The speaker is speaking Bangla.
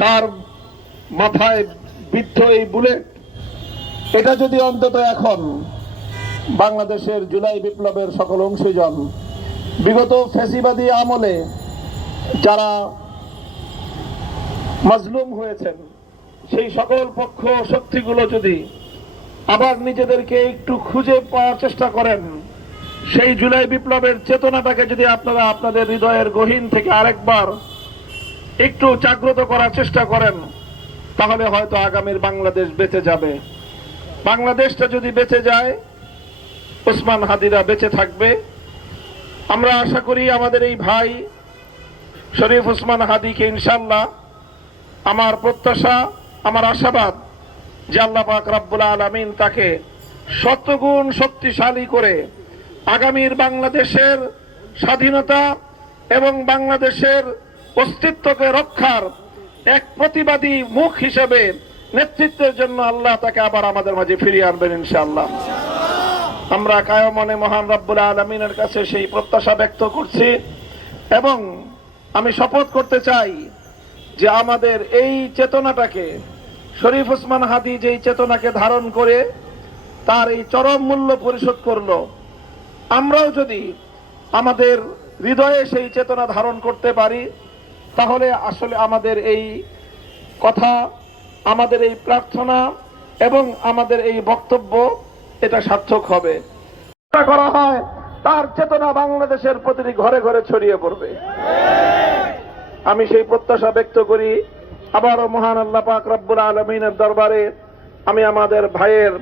তার মাথায় বিদ্ধ এই বুলেট, এটা যদি অন্তত এখন বাংলাদেশের জুলাই বিপ্লবের সকল অংশীজন, বিগত ফ্যাসিবাদী আমলে যারা মাজলুম হয়েছেন, সেই সকল পক্ষ শক্তিগুলো যদি আবার নিজেদেরকে একটু খুঁজে পাওয়ার চেষ্টা করেন, সেই জুলাই বিপ্লবের চেতনাটাকে যদি আপনারা আপনাদের হৃদয়ের গহীন থেকে আরেকবার একটু জাগ্রত করার চেষ্টা করেন, তাহলে হয়তো আগামীর বাংলাদেশ বেঁচে যাবে। বাংলাদেশটা যদি বেঁচে যায়, ওসমান হাদিরা বেঁচে থাকবে। আমরা আশা করি আমাদের এই ভাই শরীফ ওসমান হাদিকে ইনশাআল্লাহ, আমার প্রত্যাশা, আমার আশাবাদ যে আল্লাহ পাক রব্বুল আলামিন তাকে শতগুণ শক্তিশালী করে আগামীর বাংলাদেশের স্বাধীনতা এবং বাংলাদেশের অস্তিত্বকে রক্ষার এক প্রতিবাদী মুখ হিসেবে নেতৃত্বের জন্য আল্লাহ তাকে আবার আমাদের মাঝে ফিরিয়ে আনবেন ইনশাআল্লাহ। আমরা কায়মনে মহান রব্বুল আলামিনের কাছে সেই প্রত্যাশা ব্যক্ত করছি এবং আমি শপথ করতে চাই যে আমাদের এই চেতনাটাকে, শরীফ ওসমান হাদি যেই চেতনাকে ধারণ করে তার এই চরম মূল্য পরিশোধ করলো, আমরাও যদি আমাদের হৃদয়ে সেই চেতনা ধারণ করতে পারি, তাহলে আসলে আমাদের এই কথা, আমাদের এই প্রার্থনা এবং আমাদের এই বক্তব্য এটা সার্থক হবে। করা হয় তার চেতনা বাংলাদেশের প্রতিটি ঘরে ঘরে ছড়িয়ে পড়বে। আমি সেই প্রত্যাশা ব্যক্ত করি। আবারও মহান আল্লাহ পাক রব্বুল আলামিনের দরবারে আমি আমাদের ভাইয়ের